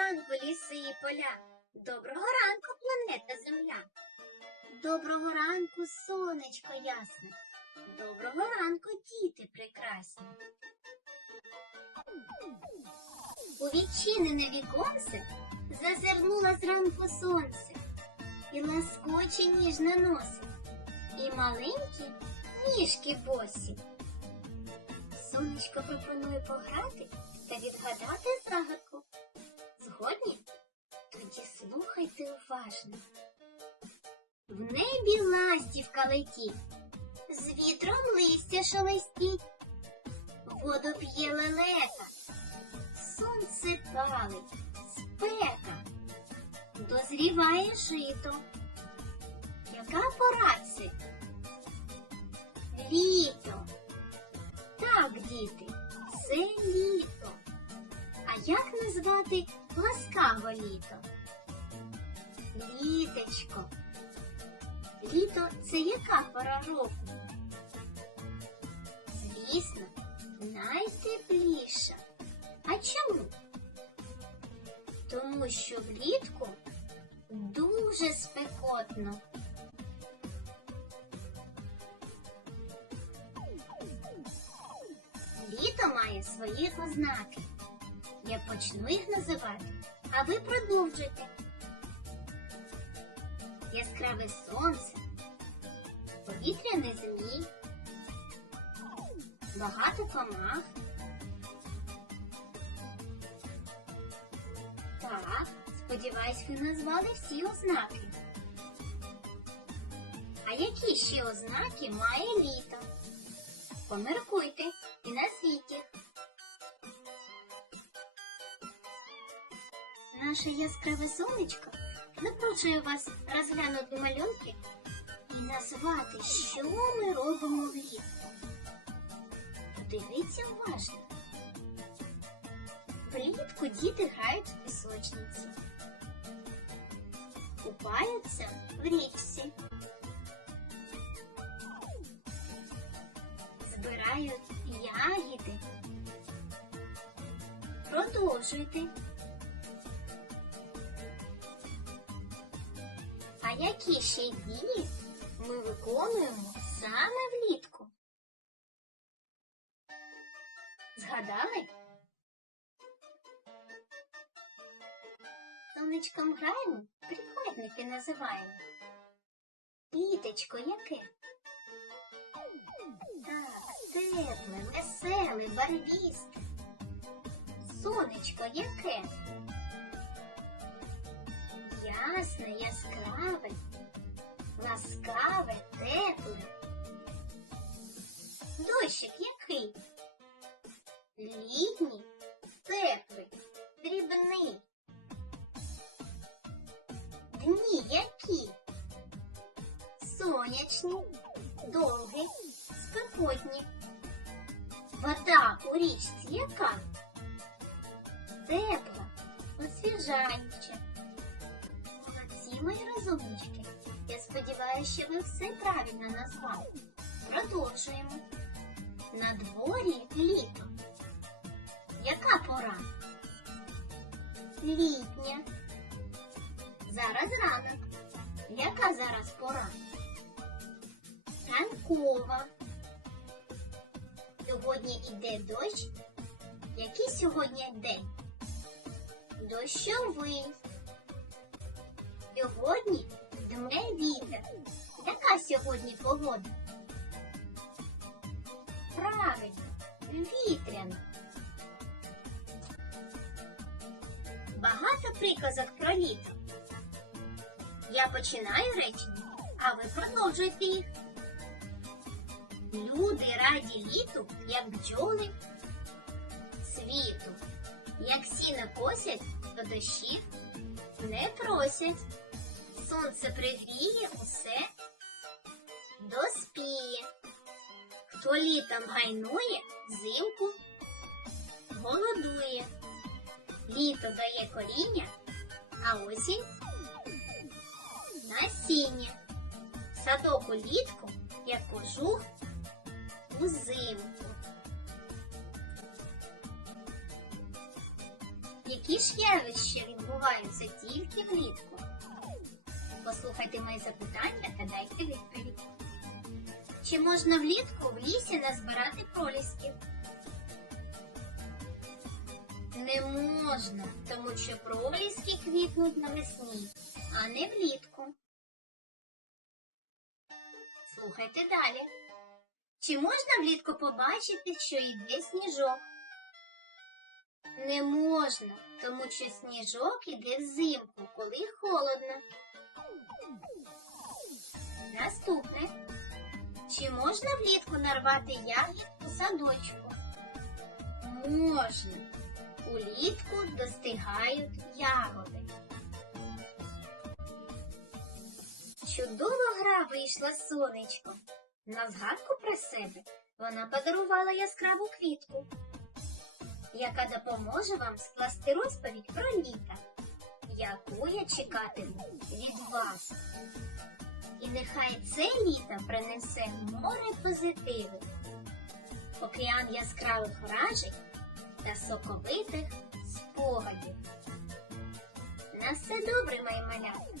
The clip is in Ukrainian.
ранку, ліси і поля. Доброго ранку, планета Земля. Доброго ранку, сонечко ясне. Доброго ранку, діти прекрасні. У відчинене віконце зазирнула зранку сонце і ласкоче ніжно носить, і маленькі ніжки босі. Сонечко пропонує пограти та відгадати загадку. Згодні? Тоді слухайте уважно. В небі ластівка летить, з вітром листя шелестіть, воду п'є лелека, сонце палить, спека, дозріває жито. Яка пора це? Літо. Так, діти, це літо. А як назвати ласкаве літо? Літочко. Літо це яка пора року? Звісно, найтепліша. А чому? Тому що влітку дуже спекотно. Літо має свої ознаки. Я почну їх називати, а ви продовжуйте. Яскраве сонце, повітряний змій, багато комах. Так, сподіваюсь, ви назвали всі ознаки. А які ще ознаки має літо? Поміркуйте і назвіть їх. Наше яскраве сонечко запрошує вас розглянути малюнки і назвати, що ми робимо влітку. Подивіться уважно. Влітку діти грають в пісочниці, купаються в річці, збирають ягіди. Продовжуйте. А які ще дії ми виконуємо саме влітку? Згадали? Сонечком граємо, прикметники називаємо. Літочко яке? Так, тепле, веселе, барвісте. Сонечко яке? Ясне, яскраве, ласкаве, тепле. Дощик який? Літній, теплий, дрібний. Дні які? Сонячні, довгі, спекотні. Вода у річці яка? Тепла, освіжаюча. Мої розумнички. Я сподіваюся, що ви все правильно назвали. Продовжуємо. На дворі літо. Яка пора? Літня. Зараз ранок. Яка зараз пора? Ранкова. Сьогодні йде дощ. Який сьогодні день? Дощовий. Сьогодні дме вітер. Яка сьогодні погода? Правильно, вітряна. Багато приказок про літо. Я починаю речення, а ви продовжуйте їх. Люди раді літу, як бджоли світу. Як сіно косять, то дощів не просять. Сонце пригріє усе, доспіє. Хто літом гайнує, зимку голодує. Літо дає коріння, а осінь насіння. Садок улітку, як кожух узимку. Які ж явища відбуваються тільки влітку? Послухайте мої запитання та дайте відповідь. Чи можна влітку в лісі назбирати пролісків? Не можна, тому що проліски квітнуть навесні, а не влітку. Слухайте далі. Чи можна влітку побачити, що йде сніжок? Не можна, тому що сніжок іде взимку, коли холодно. Наступне. Чи можна влітку нарвати ягід у садочку? Можна. Улітку достигають ягоди. Чудова гра вийшла сонечко. На згадку про себе вона подарувала яскраву квітку, яка допоможе вам скласти розповідь про літо, яку я чекатиму від вас. І нехай це літо принесе море позитиву, океан яскравих вражень та соковитих спогадів. На все добре, мої малята!